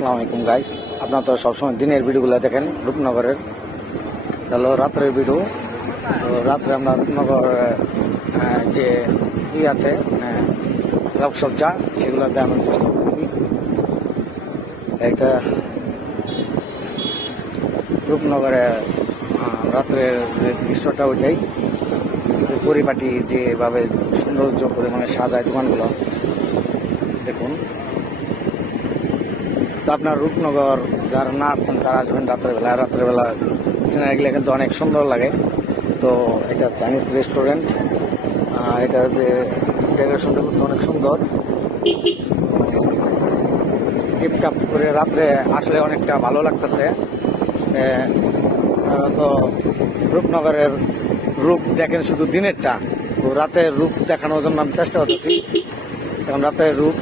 আসসালামু আলাইকুম গাইস। আপনারা তো সবসময় দিনের ভিডিওগুলো দেখেন রূপনগরের, হলো রাত্রের ভিডিও। তো রাত্রে আমরা রূপনগর যে আছে রকসজ্জা সেগুলো দেখানোর চেষ্টা করছি। একটা রূপনগরে রাত্রের যে দৃশ্যটা ওইটাই, যে পরিপাটি যেভাবে সৌন্দর্য পরিমাণে সাজায় দোকানগুলো দেখুন। তো আপনার রূপনগর যারা না আসছেন তারা আসবেন রাত্রেবেলা সিনারি গেলে কিন্তু অনেক সুন্দর লাগে। তো এটা চাইনিজ রেস্টুরেন্ট, এটা যে ডেকোরেশনটা করছে অনেক সুন্দর। টিপটাপ করে রাত্রে আসলে অনেকটা ভালো লাগতেছে। তো রূপনগরের রূপ দেখেন শুধু দিনেরটা, তো রাতের রূপ দেখানোর জন্য আমি চেষ্টা করতেছি। কারণ রাতের রূপ